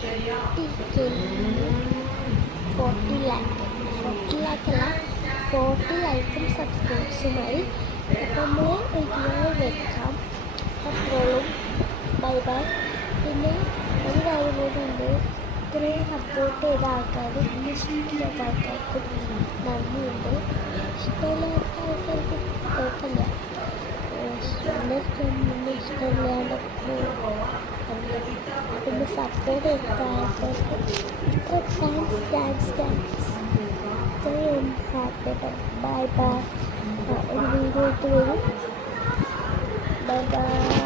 40 ലാക്ക് 40 ലാക്കല്ല 40 ലൈക്കും സബ്സ്ക്രൈബ്സുമായി നമ്മൾ വീഡിയോ വെക്കാം. അപ്പോഴും ബൈ ബൈ. പിന്നെ ഒരു കാര്യം കൂടി ഉണ്ട്, ഇത്രയും സപ്പോർട്ട് ചെയ്ത ആൾക്കാരും ഇഷ്ടമില്ലാത്ത ആൾക്കാർക്കും നന്ദിയുണ്ട്. ഇഷ്ടമില്ലാത്ത ആൾക്കാർക്ക് കുഴപ്പമില്ല, ഇഷ്ടമില്ലാണ്ട് പിന്നെ സപ്പോർട്ട് ചെയ്ത ആൾക്കാർക്ക് ഇത്ര താങ്ക്സ്. ഇത്രയും ഹാപ്പി. Bye bye. ഒരു വീഡിയോ ഇട്ട് വരും. Bye bye.